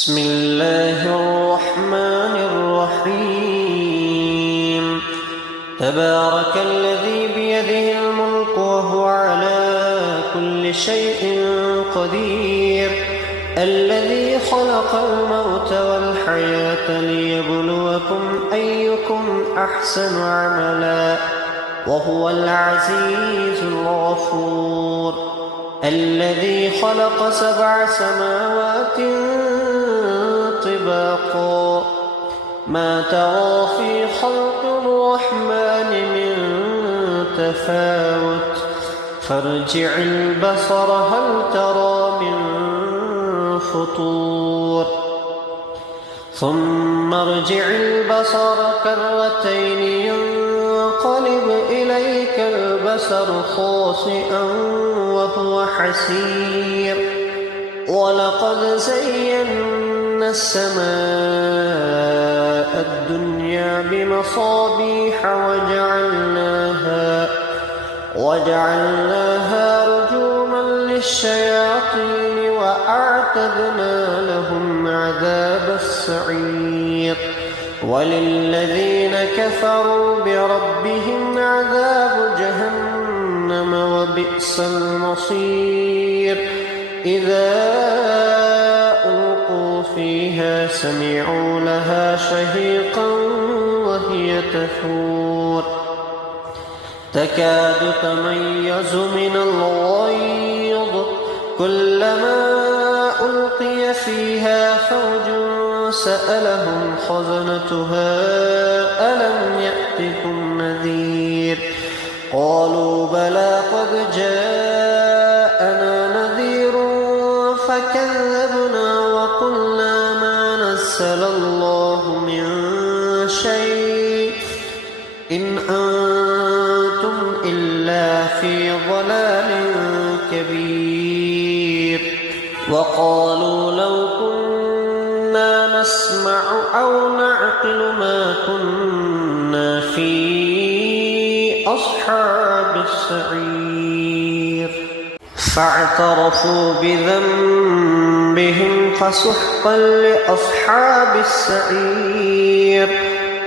بسم الله الرحمن الرحيم. تبارك الذي بيده الملك وهو على كل شيء قدير، الذي خلق الموت والحياة ليبلوكم أيكم أحسن عملا، وهو العزيز الغفور. الذي خلق 7 سماوات طباقا، ما ترى في خلق الرحمن من تفاوت، فارجع البصر هل ترى من فطور، ثم ارجع البصر كرتين ينقلب إليك البصر خاسئا وهو حسير. ولقد زينا السماء الدنيا بمصابيح وجعلناها رجوما للشياطين، وأعتدنا لهم عذاب السعير. وللذين كفروا بربهم عذاب جهنم وبئس المصير. إذا ألقوا فيها سمعوا لها شهيقا وهي تفور، تكاد تميز من الغيظ، كلما ألقي فيها فوج سألهم خزنتها ألم يأتكم نذير، قالوا بلى قد جاءنا نذير فكذبنا وقلنا ما نزل الله من شيء إن أنتم إلا في ضلال كبير. وقالوا لو كنا نسمع أو نعقل ما كنا في أصحاب السعير. فاعترفوا بذنبهم فسحقا لأصحاب السعير.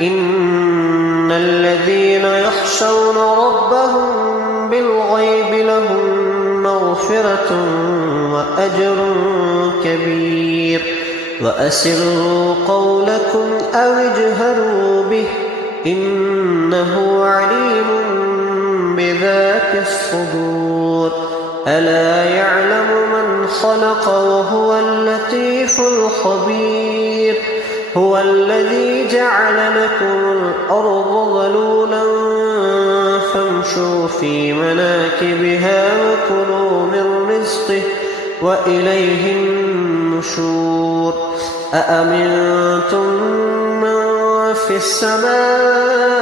إن الذين يخشون ربهم بالغيب لهم مغفرة وأجر كبير. وأسروا قولكم أو اجهروا به إنه عليم بذات الصدور. ألا يعلم من خلق وهو اللطيف الخبير. هو الذي جعل لكم الأرض ذلولا فامشوا في مناكبها وكلوا من رزقه وإليه النشور. أأمنتم من في السماء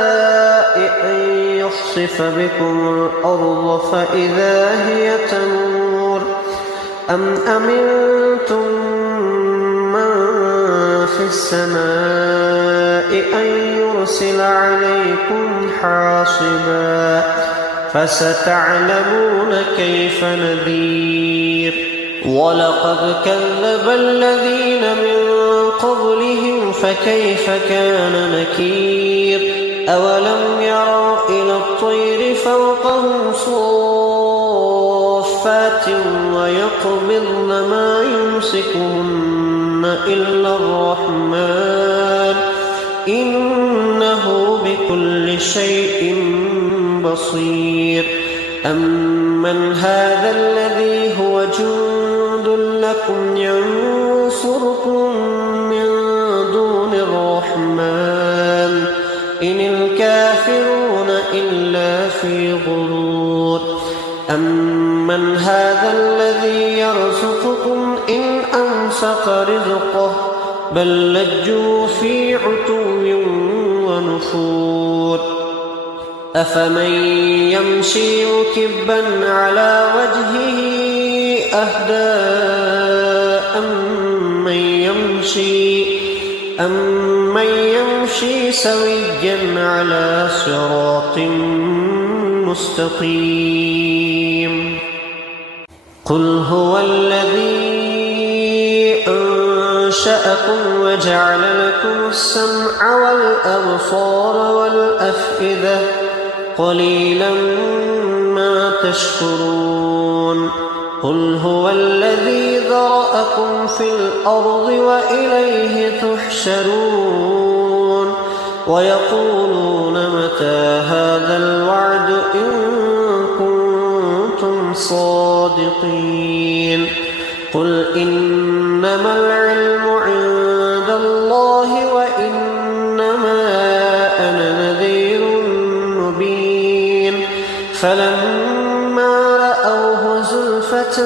أن يخسف بكم الأرض فإذا هي تمور، أم أمنتم من في السماء أن يرسل عليكم حاصبا، فستعلمون كيف نذير. ولقد كذب الذين من قبلهم فكيف كان نكير. أولم يروا إلى الطير فوقهم صافات ويقبضن ما يمسكهن إلا الرحمن إنه بكل شيء بصير. أمن هذا الذي هو جند لكم ينصركم من دون الرحمن إن الكافرون إلا في غرور. أمن هذا الذي يرزقكم إن أمسك رزقه بل لجوا في عتو ونفور. أفمن يمشي مكبا على وجهه أهدى أمن يمشي سويا على صراط مستقيم. قل هو الذي أنشأكم وجعل لكم السمع والأبصار والأفئدة قليلا ما تشكرون قل هو الذي ذرأكم في الأرض وإليه تحشرون ويقولون متى هذا الوعد إن كنتم صادقين قل إنما العلم عند الله وإنما أنا نذير مبين فلما رأوه زلفة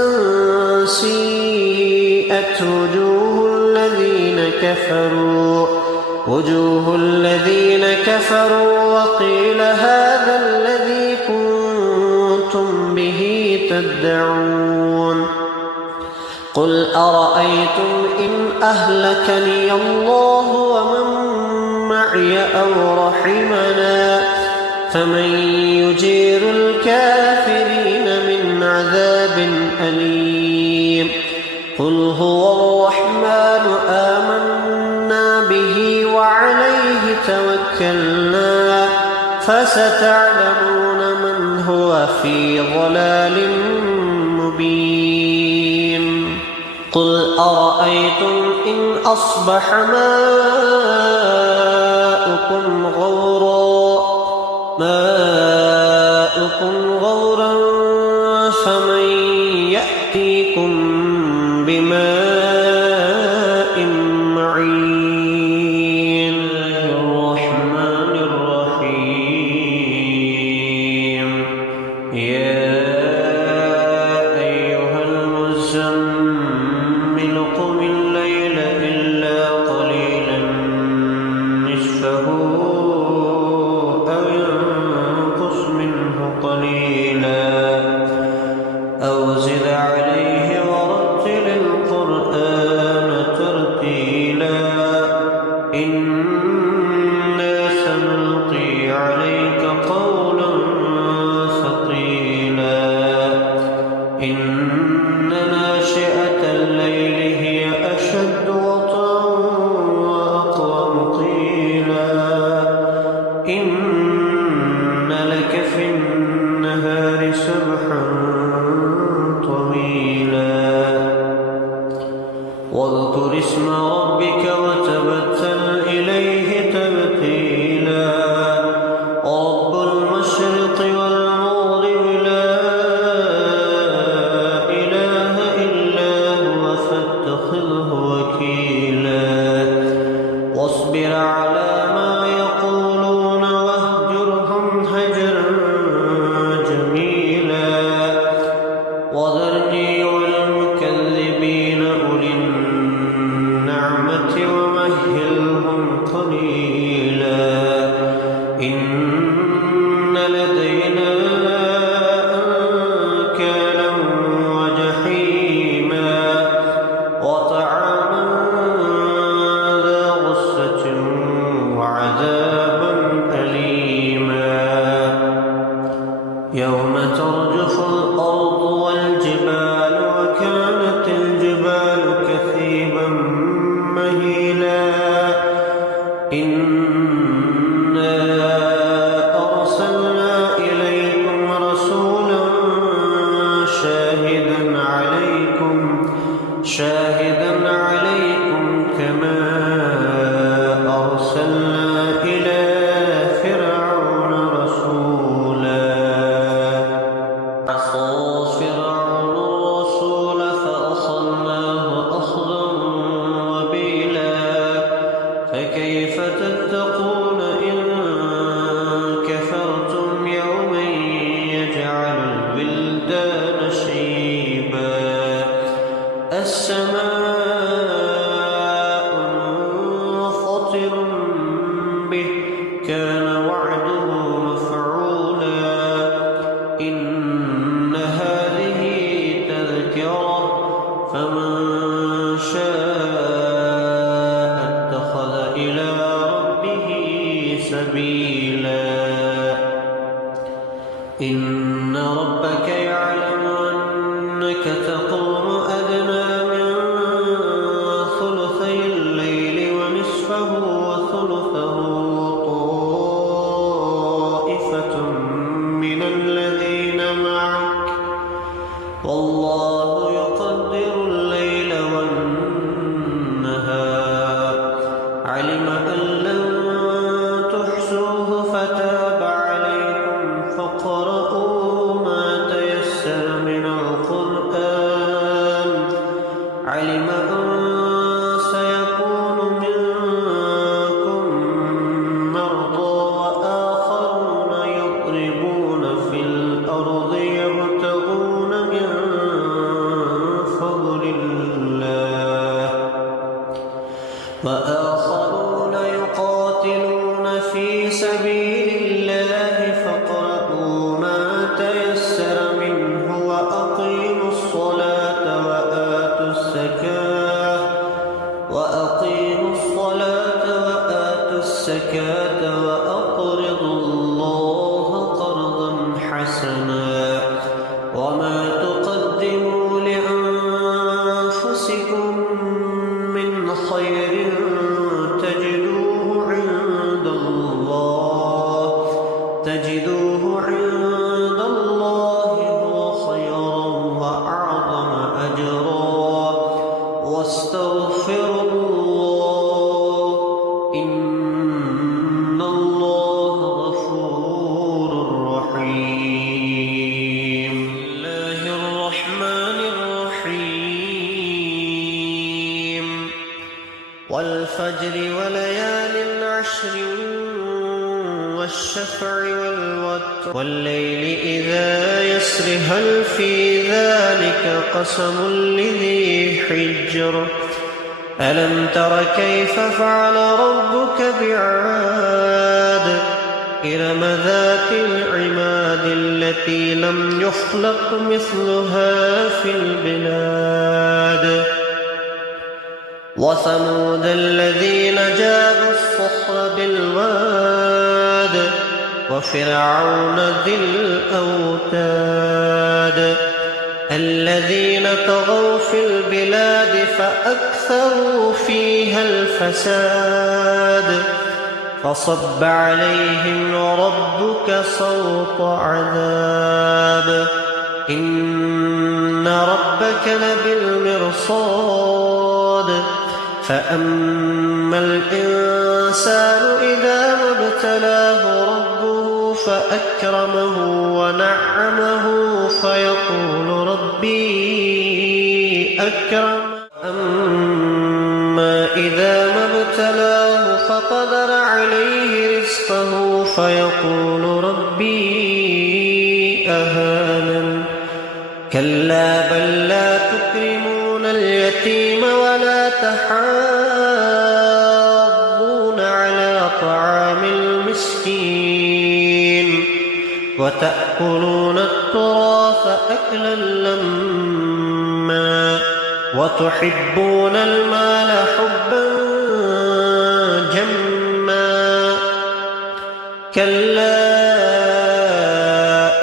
سيئت وجوه الذين كفروا وقيل هذا الذي كنتم به تدعون قل أرأيتم إن أهلكني الله ومن معي أو رحمنا فمن يجير الكافرين من عذاب أليم قل هو الرحمن آمنا به وعليه توكلنا فستعلمون من هو في ضلال مبين قل أرأيتم إن أصبح ماؤكم غورا فمن يأتيكم بماء معين الرحمن الرحيم يا أيها المزمل قم الليل إلا قليلا نصفه أو ينقص منه قليلا أو زد عليه ورتل القرآن ترتيلا إنا سنلقي عليك قولا ثقيلا إن ناشئة الليل هي أشد وطئا وأقوم قيلا إن لك في النهار سبحا طويلا واذكر اسم ربك وتبتل إليه تبتيلا رب المشرق والمغرب لا إله إلا هو فاتخذه وكيلا واصبر على ما يقولون واهجرهم هجرا جميلا وذرني والمكذبين أولي النعمة ومهلهم قليلا إن لدينا أنكالا وجحيما وطعاما ذا غصة وعذابا أليما يوم ترجف الأرض والجبال وكانت الجبال كثيبا مهيلا إنا أرسلنا إليكم رسولا شاهدا عليكم كما أرسلنا إلى فرعون رسولا عصى فرعون الرسول فأخذناه أخذا وبيلا فكيف تتقون إن كفرتم يوما يجعل الولدان شيبا السماء منفطر به كان وعده مفعولا إن هذه تذكرة فمن شاء اتخذ إلى ربه سبيلا إن ربك يعلم أنك تقوم أدنى من ثلثي وآخرون يقاتلون في سبيل الله فاقرؤوا ما تيسر منه وأقيموا الصلاة وآتوا الزكاة وأقرضوا الله قرضا حسنا وما تقدموا لأنفسكم من خير تجدوه عند الله هو خيرا وأعظم أجرا واستغفروا الله إن الله غفور رحيم. بسم الله الرحمن الرحيم. والفجر وليال عشر والشفع والوتر والليل إذا يسر هل في ذلك قسم لذي حجر ألم تر كيف فعل ربك بعاد إرم ذات العماد التي لم يخلق مثلها في البلاد وثمود الذين جابوا الصخر بالواد وفرعون ذي الأوتاد الذين طغوا في البلاد فأكثروا فيها الفساد فصب عليهم ربك صوت عذاب إن ربك لبالمرصاد فأما الإنسان إذا ما ابتلاه ربه فأكرمه ونعمه فيقول ربي أكرم أما إذا ما ابتلاه فقدر عليه رزقه فيقول ربي أهانن كلا بل لا تكرمون اليتيم ولا تحاضون على طعام المسكين وتأكلون التراث أكلا لما وتحبون المال حبا جما كلا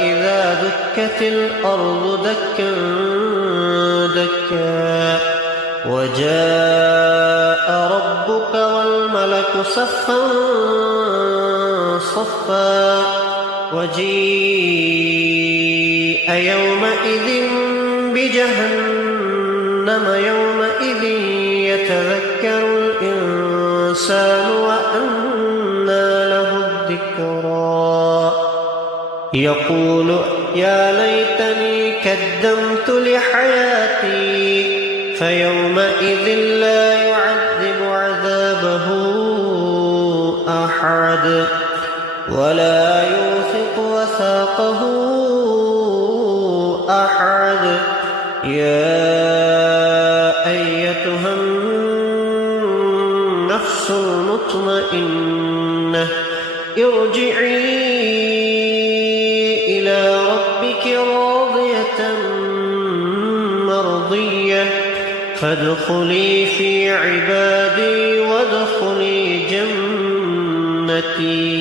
إذا دكت الأرض دكا دكا وجاء ربك والملك صفا صفا وجيء يومئذ بجهنم يومئذ يتذكر الإنسان وأنى له الذكرى يقول يا ليتني قدمت لحياتي فيومئذ لا يعذب عذابه أحد ولا يوثق وثاقه أحد يا أيتها النفس المطمئنة ارجعي إلى ربك راضية مرضية فادخلي في عبادي وادخلي جنتي